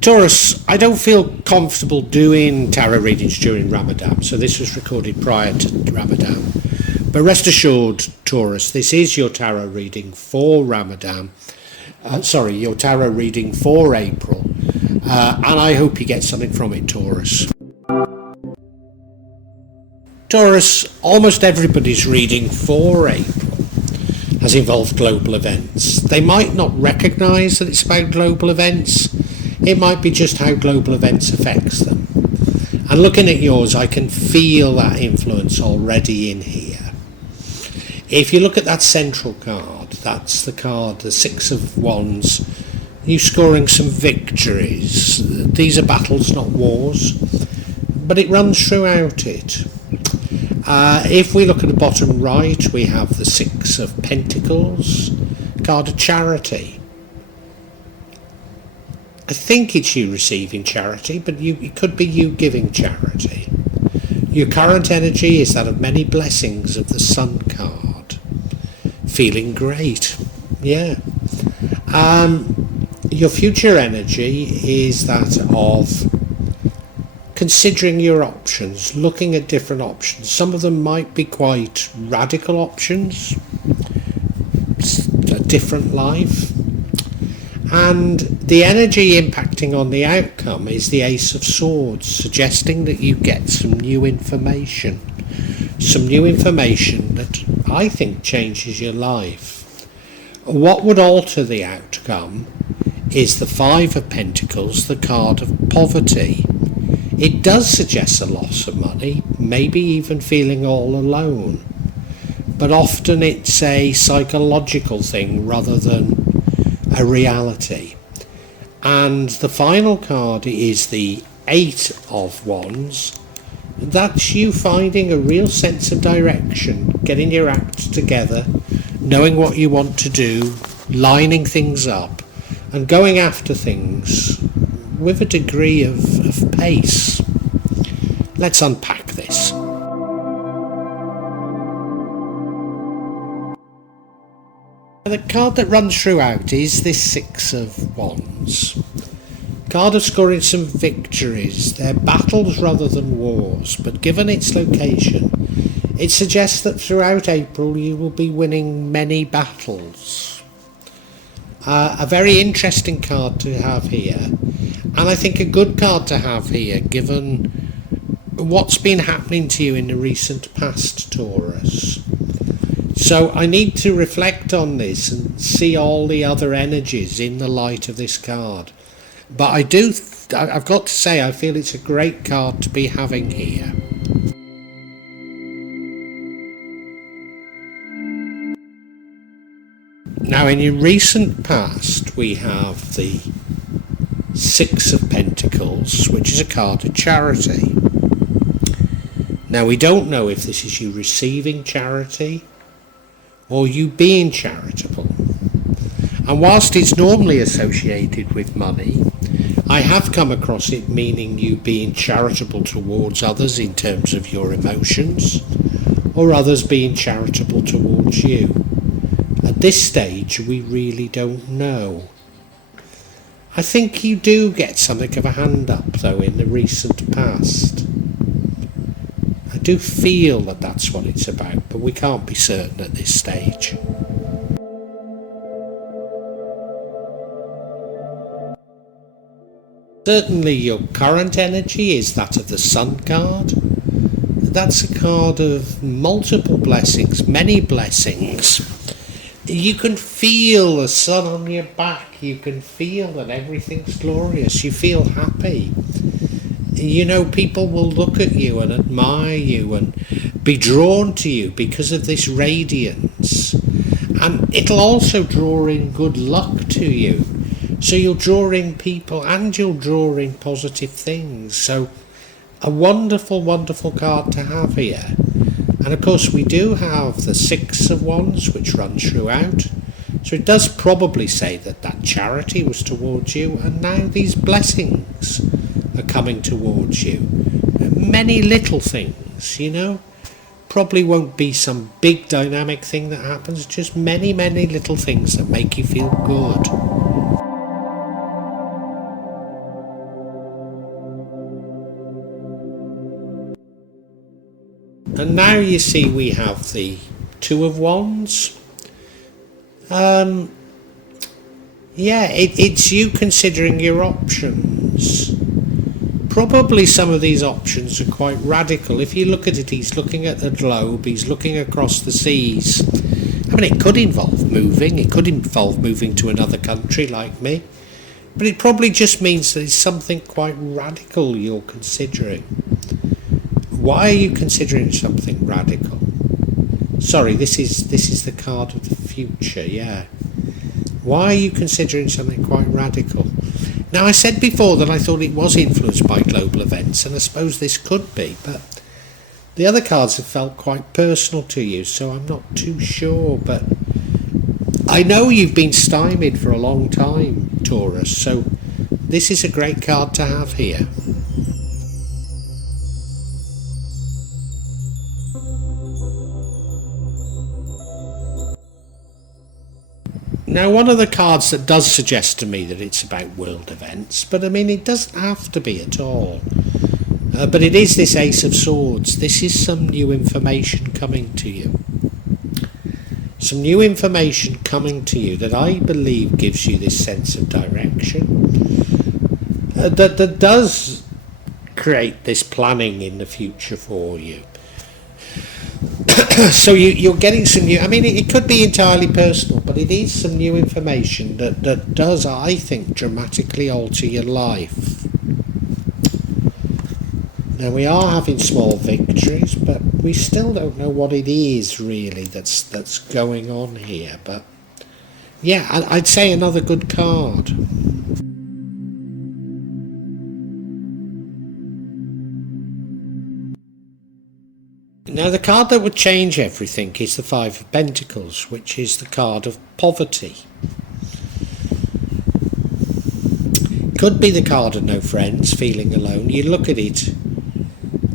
Taurus, I don't feel comfortable doing tarot readings during Ramadan, so this was recorded prior to Ramadan. But rest assured, Taurus, this is your tarot reading for Ramadan. Your tarot reading for April. And I hope you get something from it, Taurus. Taurus, almost everybody's reading for April has involved global events. They might not recognise that it's about global events. It might be just how global events affects them. And looking at yours, I can feel that influence already in here. If you look at that central card, that's the card, the Six of Wands, you scoring some victories. These are battles, not wars, but it runs throughout it. If we look at the bottom right, we have the Six of Pentacles, card of charity. I think it's you receiving charity, but it could be you giving charity. Your current energy is that of many blessings of the Sun card. Feeling great, yeah. Your future energy is that of considering your options, looking at different options. Some of them might be quite radical options, a different life. And the energy impacting on the outcome is the Ace of Swords, suggesting that you get some new information that I think changes your life. What would alter the outcome is the Five of Pentacles, the card of poverty. It does suggest a loss of money, maybe even feeling all alone, but often it's a psychological thing rather than a reality. And the final card is the Eight of Wands. That's you finding a real sense of direction, getting your act together, knowing what you want to do, lining things up and going after things with a degree of pace. Let's unpack this. The card that runs throughout is this Six of Wands. Card of scoring some victories. They're battles rather than wars, but given its location, it suggests that throughout April you will be winning many battles. A very interesting card to have here, and I think a good card to have here given what's been happening to you in the recent past, Taurus. So I need to reflect on this and see all the other energies in the light of this card. But I've got to say, I feel it's a great card to be having here. Now in your recent past, we have the Six of Pentacles, which is a card of charity. Now we don't know if this is you receiving charity or you being charitable. And whilst it's normally associated with money, I have come across it meaning you being charitable towards others in terms of your emotions, or others being charitable towards you. At this stage, we really don't know. I think you do get something of a hand up, though, in the recent past. I do feel that that's what it's about, but we can't be certain at this stage. Certainly your current energy is that of the Sun card. That's a card of multiple blessings, many blessings. You can feel the sun on your back. You can feel that everything's glorious. You feel happy. You know, people will look at you and admire you and be drawn to you because of this radiance. And it'll also draw in good luck to you. So you'll draw in people and you'll draw in positive things. So a wonderful, wonderful card to have here. And of course we do have the Six of Wands, which runs throughout. So it does probably say that that charity was towards you, and now these blessings are coming towards you. Many little things, you know. Probably won't be some big dynamic thing that happens, just many, many little things that make you feel good. And now you see we have the Two of Wands. Yeah, it's you considering your options. Probably some of these options are quite radical. If you look at it, he's looking at the globe, he's looking across the seas. I mean, it could involve moving, to another country like me. But it probably just means that it's something quite radical you're considering. Why are you considering something radical? Sorry, this is the card of the future, yeah. Why are you considering something quite radical? Now, I said before that I thought it was influenced by global events, and I suppose this could be, but the other cards have felt quite personal to you, so I'm not too sure, but I know you've been stymied for a long time, Taurus, so this is a great card to have here. Now, one of the cards that does suggest to me that it's about world events, but I mean, it doesn't have to be at all. But it is this Ace of Swords. This is some new information coming to you. Some new information coming to you that I believe gives you this sense of direction. That does create this planning in the future for you. So you're getting some new, I mean, it could be entirely personal, but it is some new information that does, I think, dramatically alter your life. Now, we are having small victories, but we still don't know what it is really that's going on here. But yeah, I'd say another good card. Now, the card that would change everything is the Five of Pentacles, which is the card of poverty. Could be the card of no friends, feeling alone. You look at it,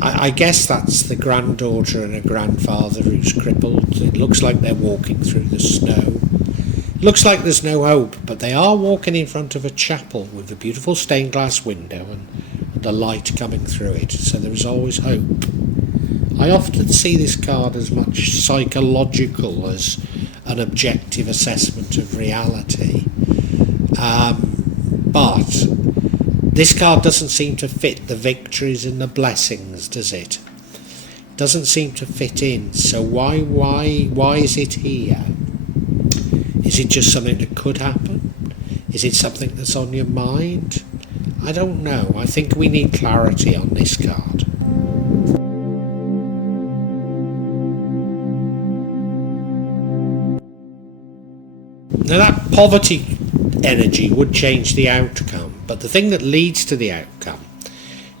I guess that's the granddaughter and a grandfather who's crippled. It looks like they're walking through the snow. Looks like there's no hope, but they are walking in front of a chapel with a beautiful stained glass window and the light coming through it, so there is always hope. I often see this card as much psychological as an objective assessment of reality. But this card doesn't seem to fit the victories and the blessings, does it? Doesn't seem to fit in. So why is it here? Is it just something that could happen? Is it something that's on your mind? I don't know. I think we need clarity on this card. Now, that poverty energy would change the outcome, but the thing that leads to the outcome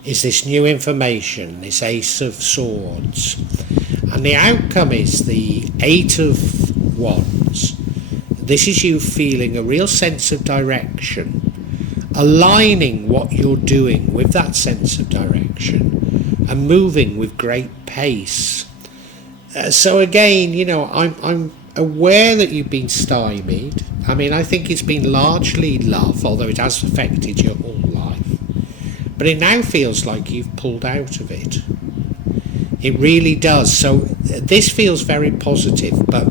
is this new information, this Ace of Swords. And the outcome is the Eight of Wands. This is you feeling a real sense of direction, aligning what you're doing with that sense of direction and moving with great pace. So again, you know, I'm aware that you've been stymied. I mean, I think it's been largely love, although it has affected your whole life. But it now feels like you've pulled out of it. It really does. So this feels very positive, but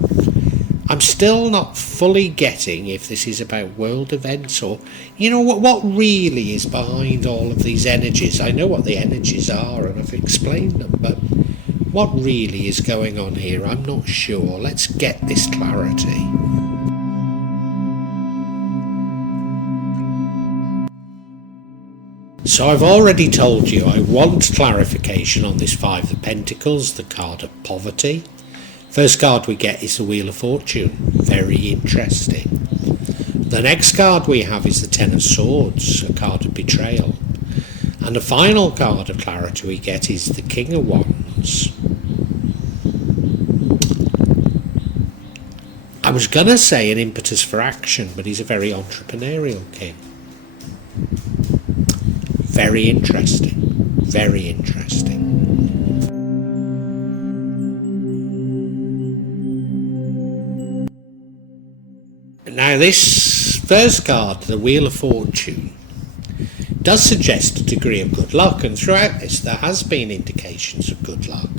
I'm still not fully getting if this is about world events or, you know, what really is behind all of these energies. I know what the energies are and I've explained them, but what really is going on here, I'm not sure. Let's get this clarity. So I've already told you I want clarification on this Five of Pentacles, the card of poverty. First card we get is the Wheel of Fortune. Very interesting. The next card we have is the Ten of Swords, a card of betrayal. And the final card of clarity we get is the King of Wands. I was going to say an impetus for action, but he's a very entrepreneurial king. Very interesting. Very interesting. Now this first card, the Wheel of Fortune, does suggest a degree of good luck, and throughout this there has been indications of good luck.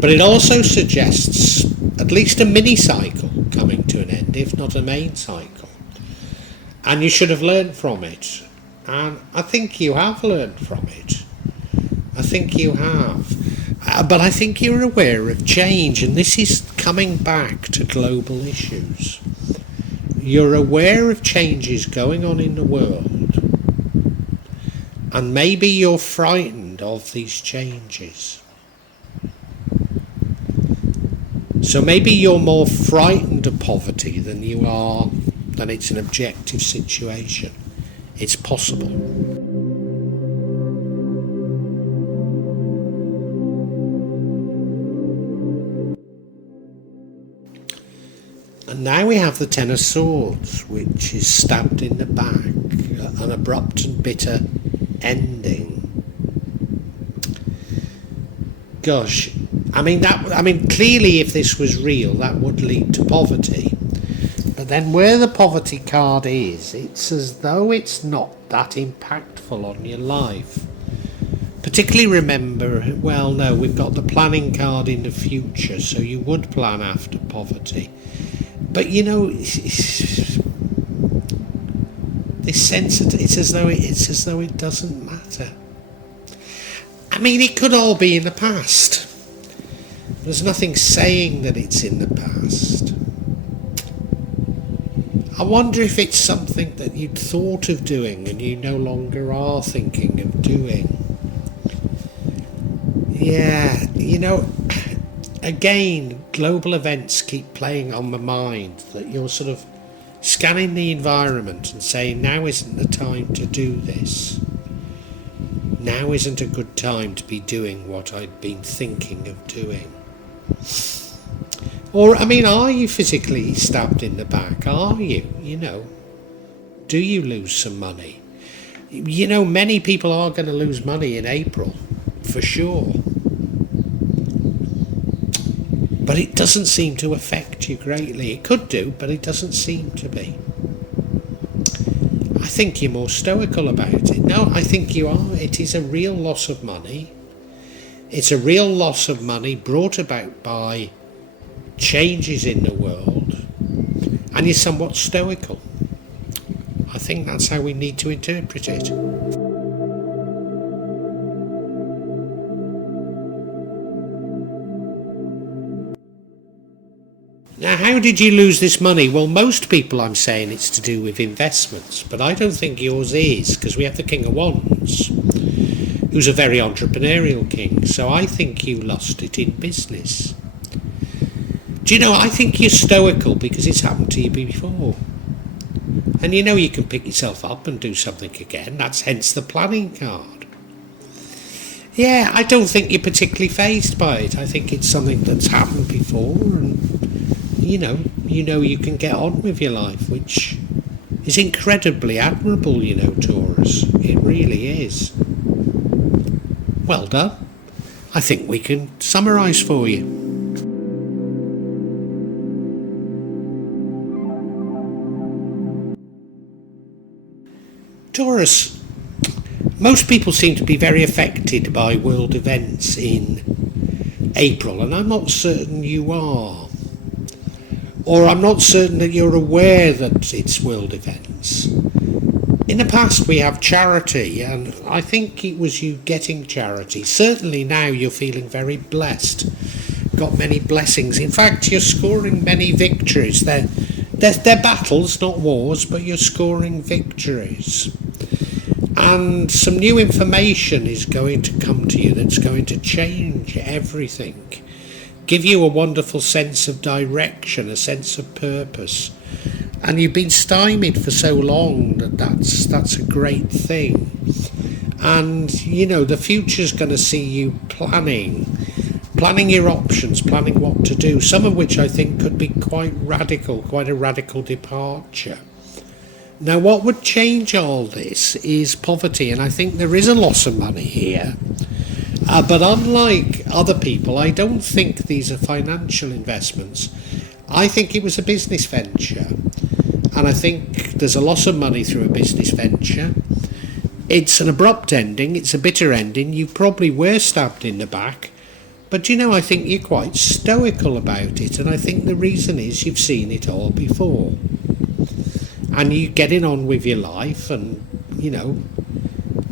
But it also suggests at least a mini cycle coming to an end, if not a main cycle. And you should have learned from it. And I think you have learned from it. I think you have. But I think you're aware of change, and this is coming back to global issues. You're aware of changes going on in the world, and maybe you're frightened of these changes. So maybe you're more frightened of poverty than it's an objective situation. It's possible. And now we have the Ten of Swords, which is stabbed in the back, an abrupt and bitter ending. Gosh, I mean clearly if this was real, that would lead to poverty. But then where the poverty card is, it's as though it's not that impactful on your life. Particularly remember, well, no, we've got the planning card in the future, so you would plan after poverty. But you know, this sense, it's as though it doesn't matter. I mean, it could all be in the past. There's nothing saying that it's in the past. I wonder if it's something that you'd thought of doing and you no longer are thinking of doing. Yeah, you know, again, global events keep playing on my mind, that you're sort of scanning the environment and saying, now isn't the time to do this. Now isn't a good time to be doing what I'd been thinking of doing. Or, I mean, are you physically stabbed in the back? Are you? You know, do you lose some money? You know, many people are going to lose money in April, for sure. But it doesn't seem to affect you greatly. It could do, but it doesn't seem to be. I think you're more stoical about it. No, I think you are. It is a real loss of money. It's a real loss of money brought about by changes in the world, and you're somewhat stoical. I think that's how we need to interpret it. Now, how did you lose this money? Well, most people, I'm saying it's to do with investments, but I don't think yours is, because we have the King of Wands, who's a very entrepreneurial king, so I think you lost it in business. Do you know, I think you're stoical because it's happened to you before. And you know you can pick yourself up and do something again. That's hence the planning card. Yeah, I don't think you're particularly fazed by it. I think it's something that's happened before, and you know you can get on with your life, which is incredibly admirable, you know, Taurus. It really is. Well done. I think we can summarise for you. Taurus, most people seem to be very affected by world events in April, and I'm not certain you are. Or I'm not certain that you're aware that it's world events. In the past we have charity, and I think it was you getting charity. Certainly now you're feeling very blessed. Got many blessings. In fact, you're scoring many victories. They're battles, not wars, but you're scoring victories. And some new information is going to come to you that's going to change everything. Give you a wonderful sense of direction, a sense of purpose. And you've been stymied for so long that's a great thing. And, you know, the future's going to see you planning your options, planning what to do, some of which I think could be quite a radical departure. Now, what would change all this is poverty, and I think there is a loss of money here. But unlike other people, I don't think these are financial investments. I think it was a business venture. And I think there's a loss of money through a business venture. It's an abrupt ending, it's a bitter ending. You probably were stabbed in the back, But you know, I think you're quite stoical about it, and I think the reason is you've seen it all before. And you're getting on with your life, and, you know,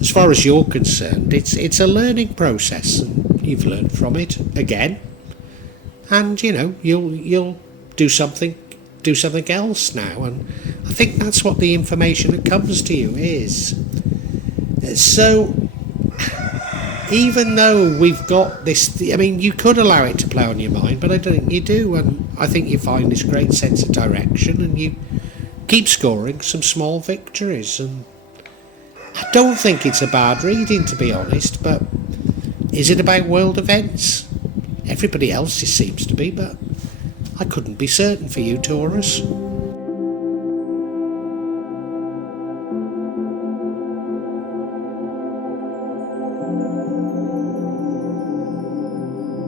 as far as you're concerned, it's a learning process, and you've learned from it again. And, you know, you'll do something else now, and I think that's what the information that comes to you is. So even though we've got this, I mean, you could allow it to play on your mind, but I don't think you do, and I think you find this great sense of direction, and you keep scoring some small victories. And I don't think it's a bad reading, to be honest, but is it about world events? Everybody else's seems to be, but I couldn't be certain for you, Taurus.